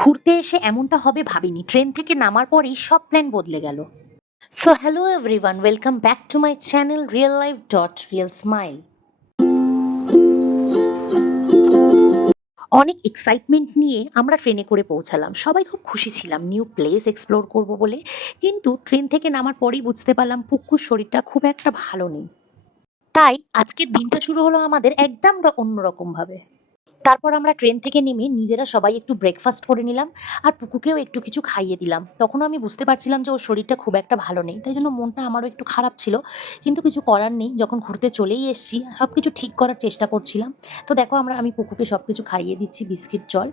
ঘুরতে এসে এমনটা হবে ভাবিনি। ট্রেন থেকে নামার পরেই সব প্ল্যান বদলে গেল। So hello everyone, welcome back to my channel real life dot real smile. অনেক এক্সাইটমেন্ট নিয়ে আমরা ট্রেনে করে পৌঁছালাম। সবাই খুব খুশি ছিলাম নিউ প্লেস এক্সপ্লোর করব বলে। কিন্তু ট্রেন থেকে নামার পরেই বুঝতে পারলাম পুক্কুর শরীরটা খুব একটা ভালো নেই। তাই আজকের দিনটা শুরু হলো আমাদের একদম অন্যরকম ভাবে। তারপর আমরা ট্রেন থেকে নেমে নিজেরা সবাই একটু ব্রেকফাস্ট করে নিলাম আর পুকুকেও একটু কিছু খাইয়ে দিলাম। তখনও আমি বুঝতে পারছিলাম যে ওর শরীরটা খুব একটা ভালো নেই। তাই জন্য মনটা আমারও একটু খারাপ ছিল। কিন্তু কিছু করার নেই। যখন ঘুরতে চলেই এসেছি, সবকিছু ঠিক করার চেষ্টা করছিলাম। তো দেখো আমি পুকুকে সবকিছু খাইয়ে দিচ্ছি, বিস্কিট, জল।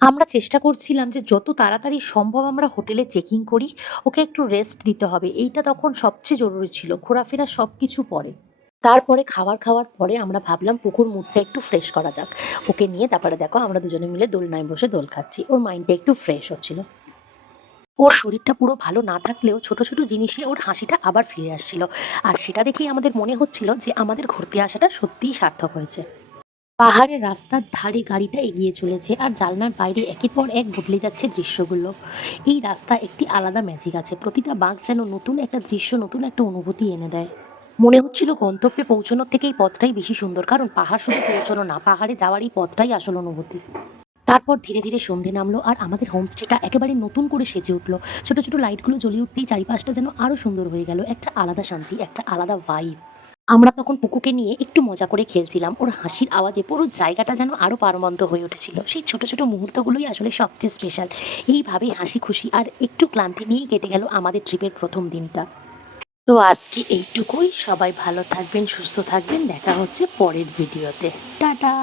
আমরা চেষ্টা করছিলাম যে যত তাড়াতাড়ি সম্ভব আমরা হোটেলে চেকিং করি। ওকে একটু রেস্ট দিতে হবে। এইটা তখন সবচেয়ে জরুরি ছিল। ঘোরাফেরা সবকিছু পরে। তারপরে খাওয়ার পরে আমরা ভাবলাম পুকুর মুডটা একটু ফ্রেশ করা যাক। ওকে নিয়ে তারপরে দেখো আমরা দুজনে মিলে দোলনায় বসে দোল খাচ্ছি। ওর মাইন্ডটা একটু ফ্রেশ হচ্ছিল। ওর শরীরটা পুরো ভালো না থাকলেও ছোট, ছোট জিনিসে ওর হাসিটা আবার ফিরে আসছিল। আর সেটা দেখেই আমাদের মনে হচ্ছিল যে আমাদের ঘুরতে আসাটা সত্যিই সার্থক হয়েছে। পাহাড়ের রাস্তার ধারে গাড়িটা এগিয়ে চলেছে আর জানলার বাইরে একের পর এক বদলে যাচ্ছে দৃশ্যগুলো। এই রাস্তা একটি আলাদা ম্যাজিক আছে। প্রতিটা বাঁক যেন নতুন একটা দৃশ্য, নতুন একটা অনুভূতি এনে দেয়। মনে হচ্ছিল গন্তব্যে পৌঁছানোর থেকে এই পথটাই বেশি সুন্দর, কারণ পাহাড় শুধু পৌঁছানো না, পাহাড়ে যাওয়ার এই পথটাই আসল অনুভূতি। তারপর ধীরে ধীরে সন্ধে নামলো আর আমাদের হোমস্টেটা একেবারে নতুন করে সেজে উঠলো। ছোট ছোট লাইটগুলো জ্বলে উঠতেই চারিপাশটা যেন আরো সুন্দর হয়ে গেল। একটা আলাদা শান্তি, একটা আলাদা ভাইব। আমরা তখন পুকুকে নিয়ে একটু মজা করে খেলছিলাম। ওর হাসির আওয়াজে পুরো জায়গাটা যেন আরো প্রাণবন্ত হয়ে উঠেছিল। সেই ছোট ছোট মুহূর্তগুলোই আসলে সবচেয়ে স্পেশাল। এইভাবেই হাসি খুশি আর একটু ক্লান্তি নিয়েই কেটে গেল আমাদের ট্রিপের প্রথম দিনটা। তো আজকে এইটুকুই। সবাই ভালো থাকবেন, সুস্থ থাকবেন। দেখা হচ্ছে পরের ভিডিওতে। টাটা।